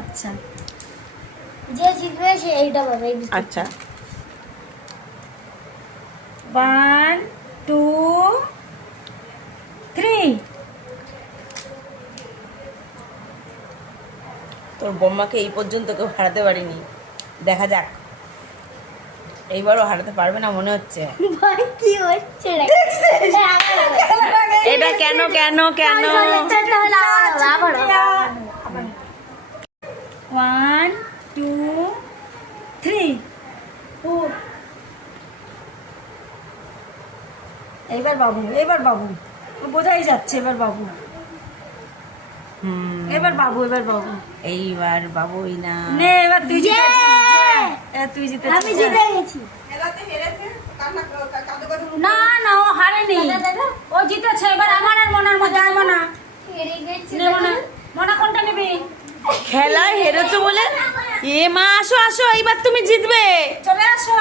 আচ্ছা যে জিতবে সে এইটা পাবে এই বিস্কুট। আচ্ছা 1 2 3 তোর বোম্মাকে এই পর্যন্ত কেউ হারাতে পারিনি, দেখা যাক এইবারও হারাতে পারবে না মনে হচ্ছে। ভাই কি হচ্ছে রে? এটা কেন কেন কেন? 1 2 3 এবার বাবু, এবার বাবু, বোঝাই যাচ্ছে এবার বাবু, এবার বাবু, এবার বাবু। এইবার বাবুই না। নে এবার তুই জিতেছিস, তুই জিতেছিস। আমি জিতে গেছি। না না ও হারেনি, ও জিতেছে। এবার আমার আর মনার মধ্যে আর মনা হেরে গেছি। নে মনা, মনা কোনটা নেবে? খেলায় হেরেছো বলে? এ মা আসো আসো, এইবার তুমি জিতবে। চলে আসো।